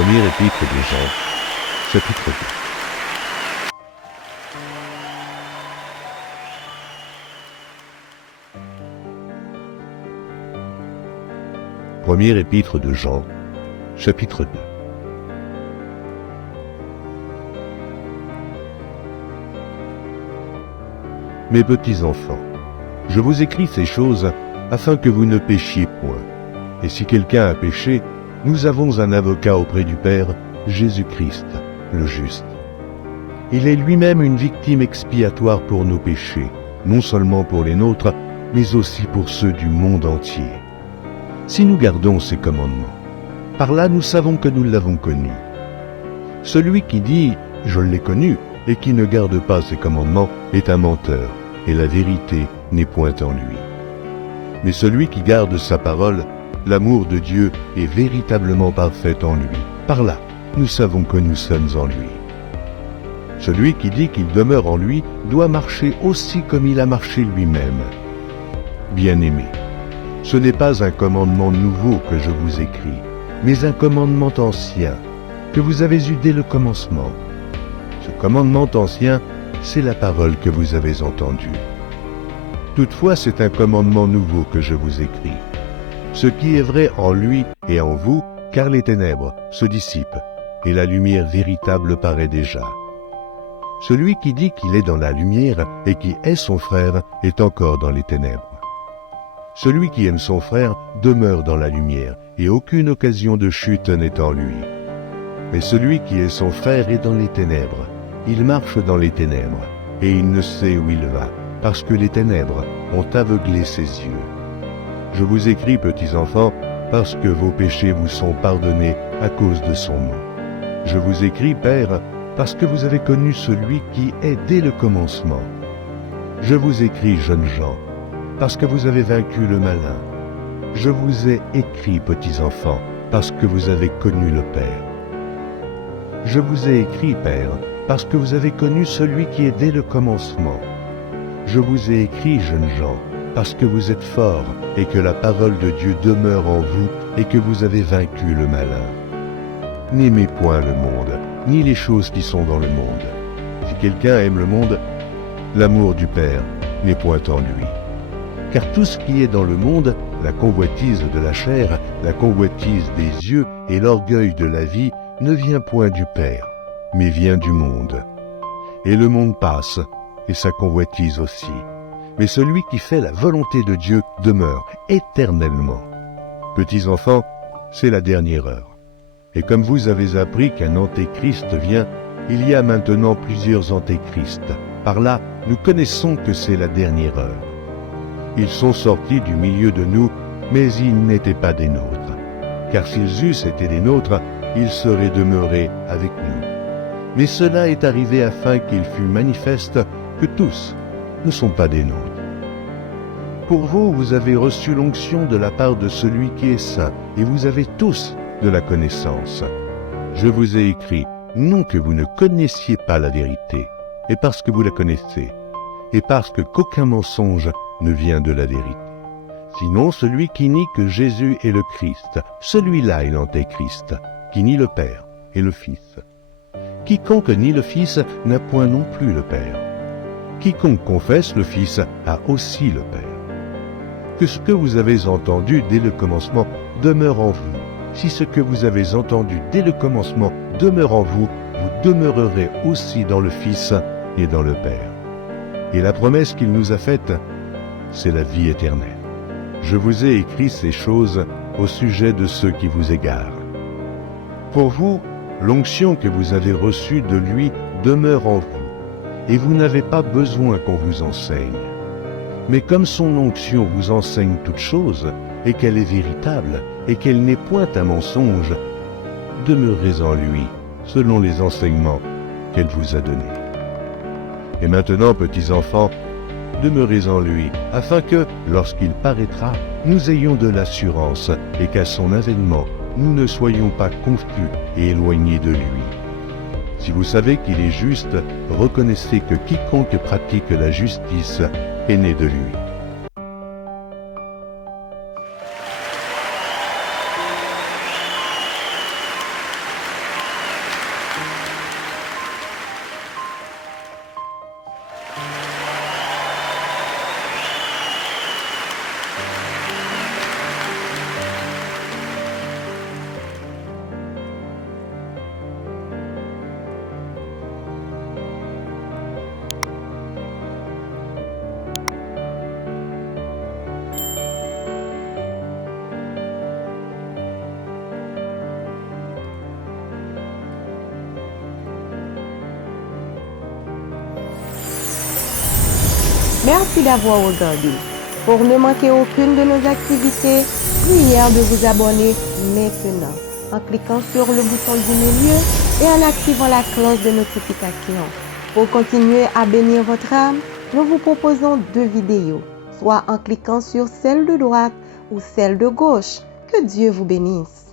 Première épître de Jean, chapitre 2. Première épître de Jean, chapitre 2. Mes petits enfants, je vous écris ces choses afin que vous ne péchiez point. Et si quelqu'un a péché, nous avons un avocat auprès du Père, Jésus-Christ, le juste. Il est lui-même une victime expiatoire pour nos péchés, non seulement pour les nôtres, mais aussi pour ceux du monde entier. Si nous gardons ses commandements, par là nous savons que nous l'avons connu. Celui qui dit « je l'ai connu » et qui ne garde pas ses commandements est un menteur, et la vérité n'est point en lui. Mais celui qui garde sa parole, l'amour de Dieu est véritablement parfait en lui. Par là, nous savons que nous sommes en lui. Celui qui dit qu'il demeure en lui doit marcher aussi comme il a marché lui-même. Bien-aimés, ce n'est pas un commandement nouveau que je vous écris, mais un commandement ancien, que vous avez eu dès le commencement. Ce commandement ancien, c'est la parole que vous avez entendue. Toutefois, c'est un commandement nouveau que je vous écris. Ce qui est vrai en lui et en vous, car les ténèbres se dissipent, et la lumière véritable paraît déjà. Celui qui dit qu'il est dans la lumière et qui est son frère est encore dans les ténèbres. Celui qui aime son frère demeure dans la lumière, et aucune occasion de chute n'est en lui. Mais celui qui est son frère est dans les ténèbres. Il marche dans les ténèbres, et il ne sait où il va, parce que les ténèbres ont aveuglé ses yeux. Je vous écris, petits enfants, parce que vos péchés vous sont pardonnés à cause de son nom. Je vous écris, Père, parce que vous avez connu celui qui est dès le commencement. Je vous écris, jeunes gens, parce que vous avez vaincu le malin. Je vous ai écrit, petits enfants, parce que vous avez connu le Père. Je vous ai écrit, Père, parce que vous avez connu celui qui est dès le commencement. Je vous ai écrit, jeunes gens, parce que vous êtes forts et que la parole de Dieu demeure en vous et que vous avez vaincu le malin. N'aimez point le monde, ni les choses qui sont dans le monde. Si quelqu'un aime le monde, l'amour du Père n'est point en lui. Car tout ce qui est dans le monde, la convoitise de la chair, la convoitise des yeux et l'orgueil de la vie, ne vient point du Père, mais vient du monde. Et le monde passe, et sa convoitise aussi. Mais celui qui fait la volonté de Dieu demeure éternellement. Petits enfants, c'est la dernière heure. Et comme vous avez appris qu'un antéchrist vient, il y a maintenant plusieurs antéchrists. Par là, nous connaissons que c'est la dernière heure. Ils sont sortis du milieu de nous, mais ils n'étaient pas des nôtres. Car s'ils eussent été des nôtres, ils seraient demeurés avec nous. Mais cela est arrivé afin qu'il fût manifeste que tous ne sont pas des nôtres. Pour vous, vous avez reçu l'onction de la part de celui qui est saint, et vous avez tous de la connaissance. Je vous ai écrit, non que vous ne connaissiez pas la vérité, et parce que vous la connaissez, et parce qu'aucun mensonge ne vient de la vérité. Sinon, celui qui nie que Jésus est le Christ, celui-là est l'antéchrist, qui nie le Père et le Fils. Quiconque nie le Fils n'a point non plus le Père. Quiconque confesse le Fils a aussi le Père. Que ce que vous avez entendu dès le commencement demeure en vous. Si ce que vous avez entendu dès le commencement demeure en vous, vous demeurerez aussi dans le Fils et dans le Père. Et la promesse qu'il nous a faite, c'est la vie éternelle. Je vous ai écrit ces choses au sujet de ceux qui vous égarent. Pour vous, l'onction que vous avez reçue de lui demeure en vous, et vous n'avez pas besoin qu'on vous enseigne. Mais comme son onction vous enseigne toutes choses, et qu'elle est véritable, et qu'elle n'est point un mensonge, demeurez en lui, selon les enseignements qu'elle vous a donnés. Et maintenant, petits enfants, demeurez en lui, afin que, lorsqu'il paraîtra, nous ayons de l'assurance, et qu'à son avènement, nous ne soyons pas confus et éloignés de lui. Si vous savez qu'il est juste, reconnaissez que quiconque pratique la justice est né de lui. Merci d'avoir regardé. Pour ne manquer aucune de nos activités, prière de vous abonner maintenant en cliquant sur le bouton du milieu et en activant la cloche de notification. Pour continuer à bénir votre âme, nous vous proposons 2 vidéos, soit en cliquant sur celle de droite ou celle de gauche. Que Dieu vous bénisse.